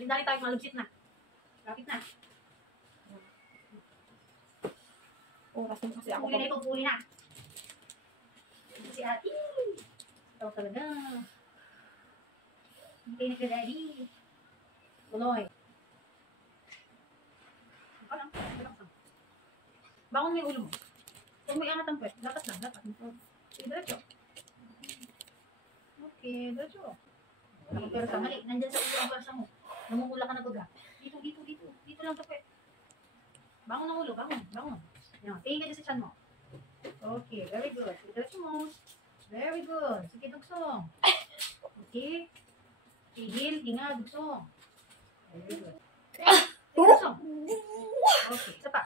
Dali-dali tayo, malugsit na. Lapit na. Oras na kasi ako. Puli na ito, puli na. Si ate. Ito talaga. Hindi na ka daddy. Tuloy. Bangon mo yung ulo mo. Huwag mo iangat ang pwet. Lakas lang, lakas. Sige, diretso. Okay, diretso. Wala kang persa. Mali, nandyan sa ulo ang persa mo. Namumula ka na baga. Dito, dito, dito. Dito lang sa pwet. Bangon ang ulo, bangon, bangon. Yan, tingin ka dyan sa chan mo. Okay, very good. Sige, diretso mo. Very good. Sige, dugsong. Okay. Tigil, hinga, dugsong. Very good. Sige, dugsong. Okay, isa pa.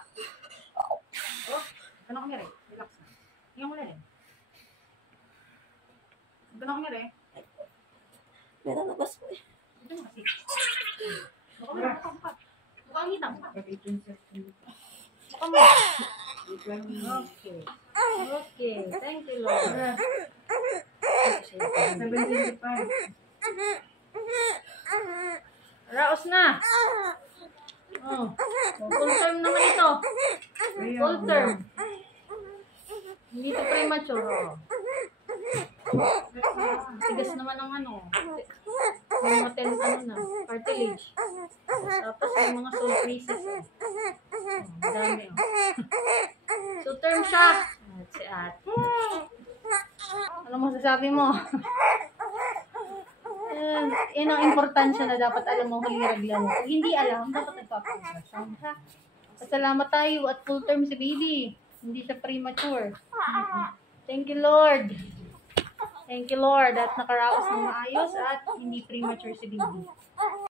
Oh, ano kami rin? Relax na. Hinga mo na rin. Ano kami rin? Nalalabas po eh. Ito mo kasi. Mukha mo na, mukha. Mukha ang hitang. Mukha mo. Okay. Okay. Thank you, Lord. 7:25. Raos na. Oh. Full term naman ito. Full term. Hindi ito premature. Oh. Tigas naman ang ano. Mga 10 ano na. Cartilage. Tapos may mga soul creases. Oh. Dami. Oh. So term siya. At si ate. Ano mo sasabi mo? Yan ang importansya na dapat alam mo huling regla mo. Kung hindi alam, dapat nagpapagpasyon ka. Pasalamat tayo at full term si baby. Hindi siya premature. Thank you, Lord. Thank you, Lord, at nakaraos ng maayos at hindi premature si baby.